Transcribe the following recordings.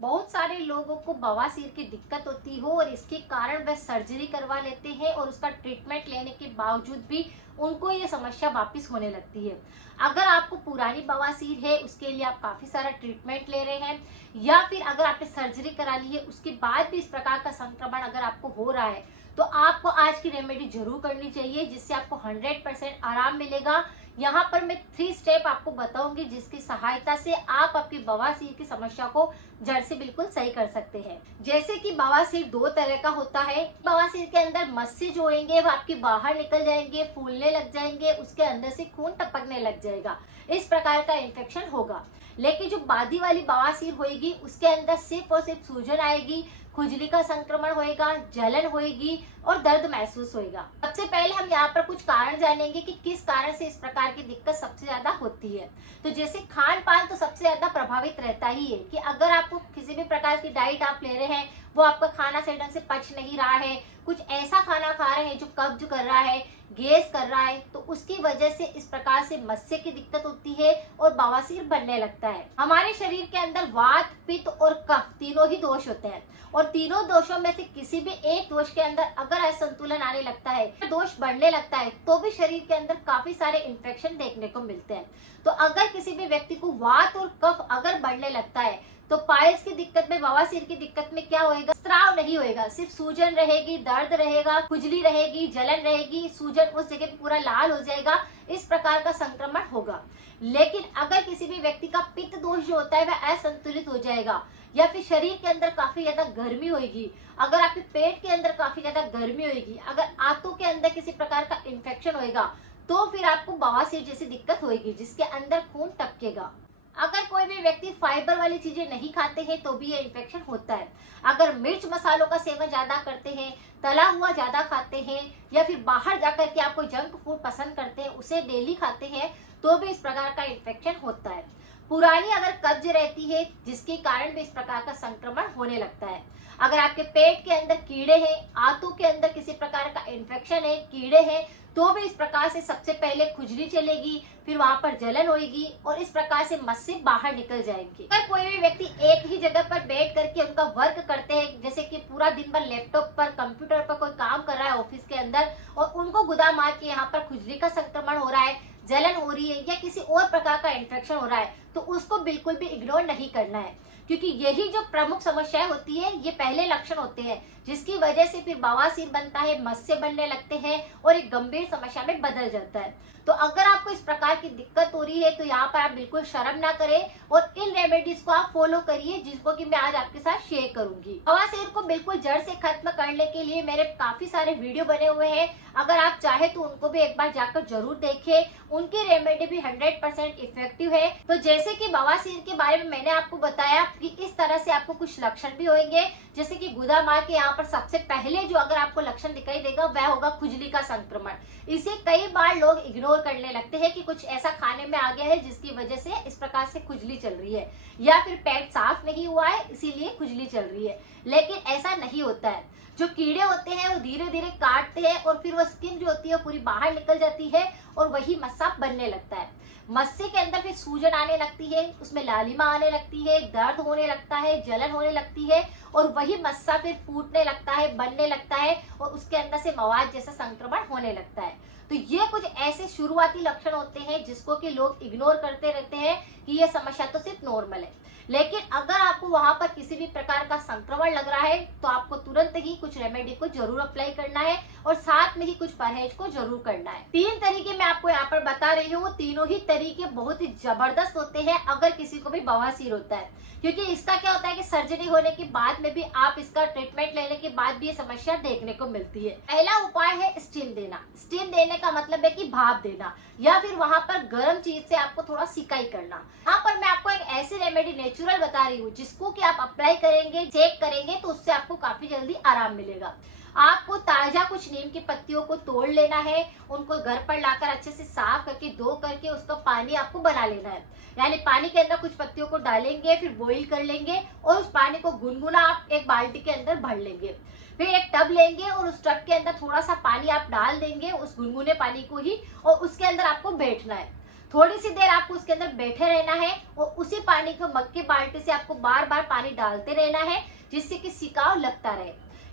बहुत सारे लोगों को बवासीर की दिक्कत होती हो और इसके कारण वह सर्जरी करवा लेते हैं और उसका ट्रीटमेंट लेने के बावजूद भी उनको ये समस्या वापस होने लगती है। अगर आपको पुरानी बवासीर है, उसके लिए आप काफी सारा ट्रीटमेंट ले रहे हैं, या फिर अगर आपने सर्जरी करा ली है उसके बाद भी इस प्रकार का संक्रमण अगर आपको हो रहा है, तो आपको आज की रेमेडी जरूर करनी चाहिए, जिससे आपको 100% आराम मिलेगा। यहाँ पर मैं 3 स्टेप आपको बताऊंगी, जिसकी सहायता से आप आपकी बवासीर की समस्या को जड़ से बिल्कुल सही कर सकते हैं। जैसे कि बवासीर 2 तरह का होता है। बवासीर के अंदर मस्से जो होंगे वो आपके बाहर निकल जाएंगे, फूलने लग जाएंगे, उसके अंदर से खून टपकने लग जाएगा, इस प्रकार का इन्फेक्शन होगा। लेकिन जो बादी वाली बवासीर होगी उसके अंदर सिर्फ और सिर्फ सूजन आएगी, खुजली का संक्रमण होएगा, जलन होएगी और दर्द महसूस होएगा। सबसे पहले हम यहाँ पर कुछ कारण जानेंगे कि किस कारण से इस प्रकार की दिक्कत सबसे ज्यादा होती है। तो जैसे खान पान तो सबसे ज्यादा प्रभावित रहता ही है कि अगर आपको किसी भी प्रकार की डाइट आप ले रहे हैं, वो आपका खाना सही ढंग से पच नहीं रहा है, कुछ ऐसा खाना खा रहे हैं जो कब्ज कर रहा है, गैस कर रहा है, तो उसकी वजह से इस प्रकार से मस्से की दिक्कत होती है और बवासीर बनने लगता है। हमारे शरीर के अंदर वात, पित्त और कफ तीनों ही दोष होते हैं, और तीनों दोषों में से किसी भी एक दोष के अंदर अगर असंतुलन आने लगता है, दोष बढ़ने लगता है, तो भी शरीर के अंदर काफी सारे इन्फेक्शन देखने को मिलते हैं। तो अगर किसी भी व्यक्ति को वात और कफ अगर बढ़ने लगता है, तो पाइल्स की दिक्कत में, बवासीर की दिक्कत में क्या होएगा, स्राव नहीं होएगा, सिर्फ सूजन रहेगी, दर्द रहेगा, खुजली रहेगी, जलन रहेगी, सूजन उस जगह पे पूरा लाल हो जाएगा, इस प्रकार का संक्रमण होगा। लेकिन अगर किसी भी व्यक्ति का पित्त दोष जो होता है वह असंतुलित हो जाएगा, या फिर शरीर के अंदर काफी ज्यादा गर्मी होगी, अगर आपके पेट के अंदर काफी ज्यादा गर्मी होगी, अगर आंतों के अंदर किसी प्रकार का इन्फेक्शन होएगा, तो फिर आपको बवासीर जैसी दिक्कत होगी, जिसके अंदर खून टपकेगा। अगर कोई भी व्यक्ति फाइबर वाली चीजें नहीं खाते हैं तो भी ये इन्फेक्शन होता है। अगर मिर्च मसालों का सेवन ज्यादा करते हैं, तला हुआ ज्यादा खाते हैं, या फिर बाहर जाकर के आप कोई जंक फूड पसंद करते हैं, उसे डेली खाते हैं, तो भी इस प्रकार का इन्फेक्शन होता है। पुरानी अगर कब्ज रहती है, जिसके कारण भी इस प्रकार का संक्रमण होने लगता है। अगर आपके पेट के अंदर कीड़े हैं, आंतों के अंदर किसी प्रकार का इन्फेक्शन है, कीड़े हैं, तो भी इस प्रकार से सबसे पहले खुजली चलेगी, फिर वहां पर जलन होगी और इस प्रकार से मस्से बाहर निकल जाएंगे। अगर कोई भी व्यक्ति एक ही जगह पर बैठ करके उनका वर्क करते हैं, जैसे कि पूरा दिन भर लैपटॉप पर, कंप्यूटर पर कोई काम कर रहा है ऑफिस के अंदर, और उनको गुदा मार के यहाँ पर खुजली का संक्रमण हो रहा है, जलन हो रही है, या किसी और प्रकार का इन्फेक्शन हो रहा है, तो उसको बिल्कुल भी इग्नोर नहीं करना है, क्योंकि यही जो प्रमुख समस्याएं होती है, ये पहले लक्षण होते हैं, जिसकी वजह से फिर बवासीर बनता है, मस्से बनने लगते हैं और एक गंभीर समस्या में बदल जाता है। तो अगर आपको इस प्रकार की दिक्कत हो रही है, तो यहाँ पर आप बिल्कुल शर्म ना करें और इन रेमेडीज को आप फॉलो करिए, जिसको कि मैं आज आपके साथ शेयर करूंगी। बवासीर को बिल्कुल जड़ से खत्म करने के लिए मेरे काफी सारे वीडियो बने हुए हैं, अगर आप चाहे तो उनको भी एक बार जाकर जरूर देखें, उनकी रेमेडी भी 100% इफेक्टिव है। तो जैसे कि बवासीर के बारे में मैंने आपको बताया कि इस तरह से आपको कुछ लक्षण भी होंगे, जैसे कि गुदा मार के यहाँ पर सबसे पहले जो अगर आपको लक्षण दिखाई देगा वह होगा खुजली का संक्रमण। इसे कई बार लोग इग्नोर करने लगते हैं कि कुछ ऐसा खाने में आ गया है जिसकी वजह से इस प्रकार से खुजली चल रही है, या फिर पेट साफ नहीं हुआ है इसीलिए खुजली चल रही है, लेकिन ऐसा नहीं होता है। जो कीड़े होते हैं वो धीरे धीरे काटते हैं और फिर वो स्किन जो होती है पूरी बाहर निकल जाती है और वही मस्सा बनने लगता है। मस्से के अंदर फिर सूजन आने लगती है, उसमें लालिमा आने लगती है, दर्द होने लगता है, जलन होने लगती है, और वही मस्सा फिर फूटने लगता है, बनने लगता है, और उसके अंदर से मवाद जैसा संक्रमण होने लगता है। तो ये कुछ ऐसे शुरुआती लक्षण होते हैं जिसको कि लोग इग्नोर करते रहते हैं कि ये समस्या तो सिर्फ नॉर्मल है। लेकिन अगर आपको वहां पर किसी भी प्रकार का संक्रमण लग रहा है, तो आपको तुरंत ही कुछ रेमेडी को जरूर अप्लाई करना है और साथ में ही कुछ परहेज को जरूर करना है। 3 तरीके मैं आपको यहाँ पर बता रही हूँ, तीनों ही तरीके बहुत ही जबरदस्त होते हैं अगर किसी को भी बवासीर होता है, क्योंकि इसका क्या होता है कि सर्जरी होने के बाद में भी आप इसका ट्रीटमेंट लेने के बाद भी ये समस्या देखने को मिलती है। पहला उपाय है स्टीम देना। स्टीम देने का मतलब है कि भाप देना, या फिर वहां पर गर्म चीज से आपको थोड़ा सिकाई करना। यहाँ पर मैं आपको एक ऐसी रेमेडी नेचुरल बता रही हूँ जिसको कि आप अप्लाई करेंगे, चेक करेंगे, तो उससे आपको काफी जल्दी आराम मिलेगा। आपको ताजा कुछ नीम की पत्तियों को तोड़ लेना है, उनको घर पर लाकर अच्छे से साफ करके धो करके उसका पानी आपको बना लेना है। यानी पानी के अंदर कुछ पत्तियों को डालेंगे, फिर बॉईल कर लेंगे और उस पानी को गुनगुना आप एक बाल्टी के अंदर भर लेंगे। फिर एक टब लेंगे और उस टब के अंदर थोड़ा सा पानी आप डाल देंगे, उस गुनगुने पानी को ही, और उसके अंदर आपको बैठना है। थोड़ी सी देर आपको उसके अंदर बैठे रहना है और उसी पानी को मग की बाल्टी से आपको बार बार पानी डालते रहना है, जिससे कि सिकाव लगता रहे।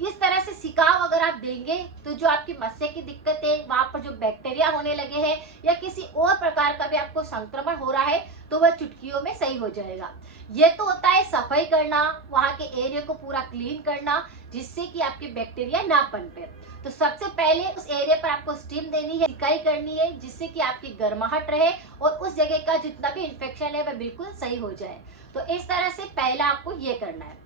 इस तरह से सिकाव अगर आप देंगे तो जो आपकी मस्से की दिक्कत है, वहां पर जो बैक्टीरिया होने लगे हैं या किसी और प्रकार का भी आपको संक्रमण हो रहा है, तो वह चुटकियों में सही हो जाएगा। ये तो होता है सफाई करना, वहां के एरिया को पूरा क्लीन करना, जिससे कि आपके बैक्टीरिया ना पनपे। तो सबसे पहले उस एरिया पर आपको स्टीम देनी है, सिकाई करनी है, जिससे कि आपकी गर्माहट रहे और उस जगह का जितना भी इन्फेक्शन है वह बिल्कुल सही हो जाए। तो इस तरह से पहला आपको ये करना है।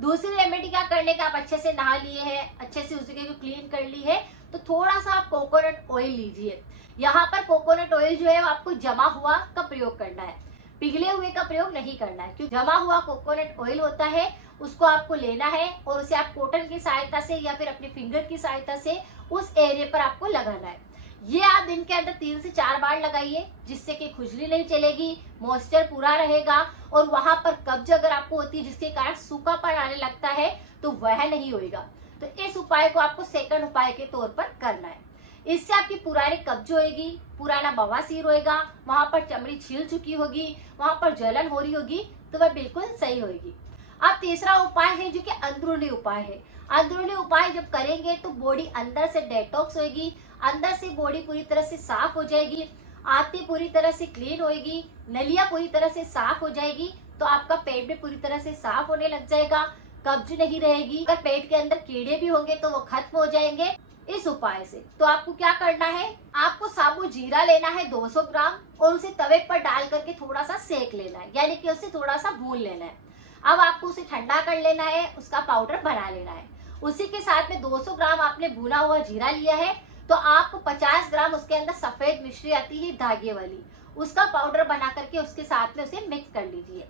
दूसरी रेमेडी क्या करने का, आप अच्छे से नहा लिए हैं, अच्छे से उस जगह को क्लीन कर ली है, तो थोड़ा सा आप कोकोनट ऑयल लीजिए। यहाँ पर कोकोनट ऑयल जो है आपको जमा हुआ का प्रयोग करना है, पिघले हुए का प्रयोग नहीं करना है, क्योंकि जमा हुआ कोकोनट ऑयल होता है उसको आपको लेना है और उसे आप कॉटन की सहायता से या फिर अपने फिंगर की सहायता से उस एरिया पर आपको लगाना है। ये आप दिन के अंदर 3 से 4 बार लगाइए, जिससे कि खुजली नहीं चलेगी, मॉइस्चर पूरा रहेगा और वहां पर कब्ज अगर आपको होती है जिसके कारण सूखापन आने लगता है तो वह नहीं होएगा। तो इस उपाय को आपको सेकंड उपाय के तौर पर करना है। इससे आपकी पुरानी कब्ज होएगी, पुराना बवासीर होएगा, वहां पर चमड़ी छील चुकी होगी, वहां पर जलन हो रही होगी, तो वह बिल्कुल सही होएगी। अब तीसरा उपाय है जो कि अंदरूनी उपाय है। अंदरूनी उपाय जब करेंगे तो बॉडी अंदर से डेटॉक्स होगी, अंदर से बॉडी पूरी तरह से साफ हो जाएगी, आंतें पूरी तरह से क्लीन होगी, नलियां पूरी तरह से साफ हो जाएगी, तो आपका पेट भी पूरी तरह से साफ होने लग जाएगा, कब्ज नहीं रहेगी। अगर पेट के अंदर कीड़े भी होंगे तो वो खत्म हो जाएंगे इस उपाय से। तो आपको क्या करना है, आपको साबुत जीरा लेना है 200 ग्राम और उसे तवे पर डाल करके थोड़ा सा सेक लेना है, यानी कि उसे थोड़ा सा भून लेना है। अब आपको उसे ठंडा कर लेना है, उसका पाउडर बना लेना है। उसी के साथ में 200 ग्राम आपने भुना हुआ जीरा लिया है, तो आपको 50 ग्राम उसके अंदर सफेद मिश्री आती है धागे वाली, उसका पाउडर बना करके उसके साथ में उसे मिक्स कर लीजिए।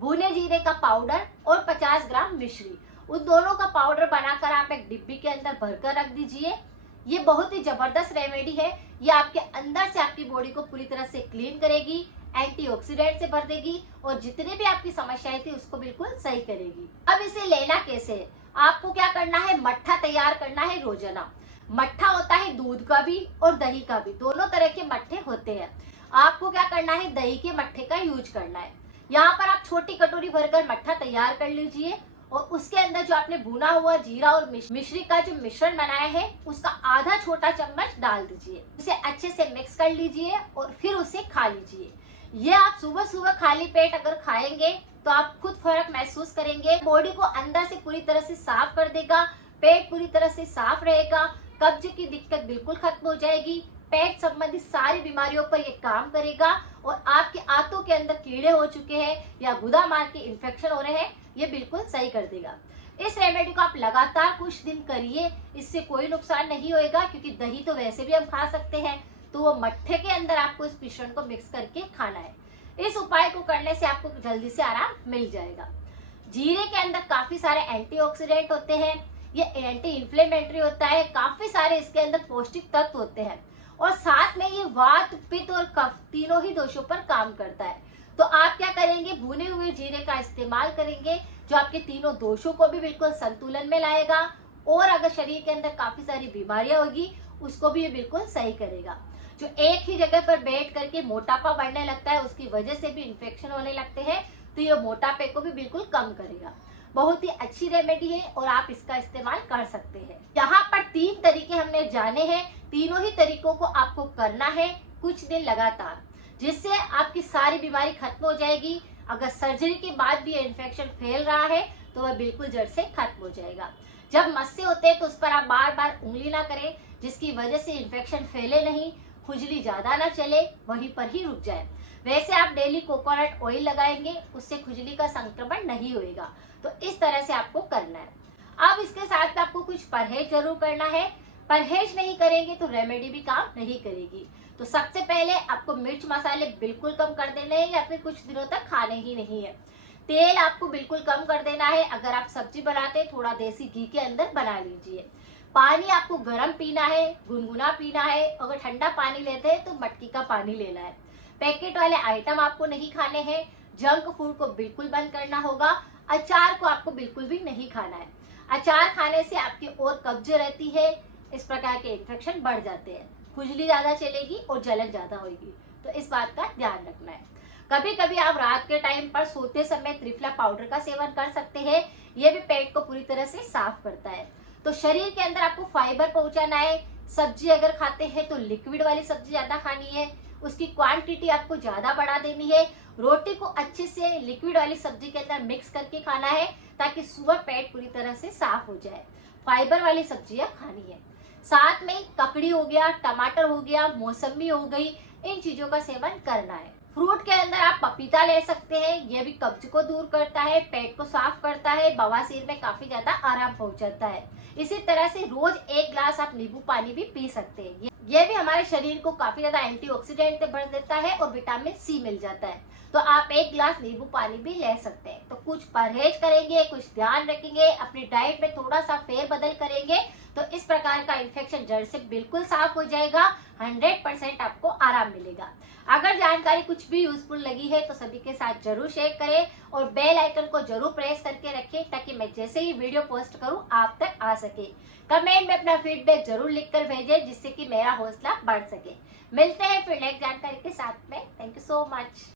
भुने जीरे का पाउडर और 50 ग्राम मिश्री, उन दोनों का पाउडर बनाकर आप एक डिब्बी के अंदर भरकर रख दीजिए। ये बहुत ही जबरदस्त रेमेडी है, ये आपके अंदर से आपकी बॉडी को पूरी तरह से क्लीन करेगी, एंटीऑक्सीडेंट से भर देगी और जितने भी आपकी समस्याएं थी उसको बिल्कुल सही करेगी। अब इसे लेना कैसे, आपको क्या करना है, मट्ठा तैयार करना है रोजाना। मट्ठा होता है दूध का भी और दही का भी, दोनों तरह के मट्ठे होते हैं। आपको क्या करना है, दही के मट्ठे का यूज करना है। यहाँ पर आप छोटी कटोरी भरकर मट्ठा तैयार कर लीजिए और उसके अंदर जो आपने भुना हुआ जीरा और मिश्री का जो मिश्रण बनाया है उसका आधा छोटा चम्मच डाल दीजिए। उसे अच्छे से मिक्स कर लीजिए और फिर उसे खा लीजिए। ये आप सुबह सुबह खाली पेट अगर खाएंगे तो आप खुद फर्क महसूस करेंगे, बॉडी को अंदर से पूरी तरह से साफ कर देगा, पेट पूरी तरह से साफ रहेगा, कब्ज की दिक्कत बिल्कुल खत्म हो जाएगी, पेट संबंधित सारी बीमारियों पर ये काम करेगा और आपके आंतों के अंदर कीड़े हो चुके हैं या गुदा मार के इन्फेक्शन हो रहे हैं, ये बिल्कुल सही कर देगा। इस रेमेडी को आप लगातार कुछ दिन करिए, इससे कोई नुकसान नहीं होएगा, क्योंकि दही तो वैसे भी हम खा सकते हैं, तो वो मट्ठे के अंदर आपको इस मिश्रण को मिक्स करके खाना है। इस उपाय को करने से आपको जल्दी से आराम मिल जाएगा। जीरे के अंदर काफी सारे एंटीऑक्सीडेंट होते हैं, ये एंटी इंफ्लेमेटरी होता है, काफी सारे इसके अंदर पौष्टिक तत्व होते हैं और साथ में ये वात, पित्त और कफ तीनों ही दोषों पर काम करता है। तो आप क्या करेंगे, भुने हुए जीरे का इस्तेमाल करेंगे, जो आपके तीनों दोषों को भी बिल्कुल संतुलन में लाएगा और अगर शरीर के अंदर काफी सारी बीमारियां होगी उसको भी ये बिल्कुल सही करेगा। जो एक ही जगह पर बैठ करके मोटापा बढ़ने लगता है, उसकी वजह से भी इन्फेक्शन होने लगते हैं, तो ये मोटापे को भी बिल्कुल कम करेगा। बहुत ही अच्छी रेमेडी है और आप इसका इस्तेमाल कर सकते हैं। यहाँ पर 3 तरीके हमने जाने हैं, तीनों ही तरीकों को आपको करना है कुछ दिन लगातार, जिससे आपकी सारी बीमारी खत्म हो जाएगी। अगर सर्जरी के बाद भी इन्फेक्शन फैल रहा है तो वह बिल्कुल जड़ से खत्म हो जाएगा। जब मस्से होते हैं तो उस पर आप बार बार उंगली ना करें, जिसकी वजह से इन्फेक्शन फैले नहीं, खुजली ज्यादा ना चले, वहीं पर ही रुक जाए। वैसे आप डेली कोकोनट ऑयल लगाएंगे, उससे खुजली का संक्रमण नहीं होएगा। तो इस तरह से आपको करना है। अब इसके साथ में आपको कुछ परहेज जरूर करना है। परहेज नहीं करेंगे तो रेमेडी भी काम नहीं करेगी। तो सबसे पहले आपको मिर्च मसाले बिल्कुल कम कर देने हैं या फिर कुछ दिनों तक खाने ही नहीं है। तेल आपको बिल्कुल कम कर देना है। अगर आप सब्जी बनाते हैं थोड़ा देसी घी के अंदर बना लीजिए। पानी आपको गर्म पीना है, गुनगुना पीना है। अगर ठंडा पानी लेते हैं तो मटकी का पानी लेना है। पैकेट वाले आइटम आपको नहीं खाने हैं। जंक फूड को बिल्कुल बंद करना होगा। अचार को आपको बिल्कुल भी नहीं खाना है। अचार खाने से आपकी और कब्ज रहती है, इस प्रकार के इन्फेक्शन बढ़ जाते हैं, खुजली ज्यादा चलेगी और जलन ज्यादा होगी। तो इस बात का ध्यान रखना है। कभी कभी आप रात के टाइम पर सोते समय त्रिफला पाउडर का सेवन कर सकते हैं। ये भी पेट को पूरी तरह से साफ करता है। तो शरीर के अंदर आपको फाइबर पहुंचाना है। सब्जी अगर खाते हैं तो लिक्विड वाली सब्जी ज्यादा खानी है, उसकी क्वांटिटी आपको ज्यादा बढ़ा देनी है। रोटी को अच्छे से लिक्विड वाली सब्जी के अंदर मिक्स करके खाना है ताकि सुबह पेट पूरी तरह से साफ हो जाए। फाइबर वाली सब्जियां खानी है। साथ में ककड़ी हो गया, टमाटर हो गया, मौसमी हो गई, इन चीजों का सेवन करना है। फ्रूट के अंदर आप पपीता ले सकते हैं। यह भी कब्ज को दूर करता है, पेट को साफ करता है, बवासीर में काफी ज्यादा आराम पहुंचाता है। इसी तरह से रोज 1 ग्लास आप नींबू पानी भी पी सकते हैं। यह भी हमारे शरीर को काफी ज्यादा एंटीऑक्सीडेंट से भर देता है और विटामिन सी मिल जाता है। तो आप 1 ग्लास नींबू पानी भी ले सकते हैं। तो कुछ परहेज करेंगे, कुछ ध्यान रखेंगे, अपनी डाइट में थोड़ा सा फेरबदल करेंगे तो इस प्रकार का इन्फेक्शन जड़ से बिल्कुल साफ हो जाएगा। 100% आपको आराम मिलेगा। अगर जानकारी कुछ भी यूजफुल लगी है तो सभी के साथ जरूर शेयर करें और बेल आइकन को जरूर प्रेस करके रखें ताकि मैं जैसे ही वीडियो पोस्ट करूं आप तक आ सके। कमेंट में अपना फीडबैक जरूर लिखकर भेजें जिससे कि मेरा हौसला बढ़ सके। मिलते हैं फिर नेक्स्ट जानकारी के साथ में। Thank you so much.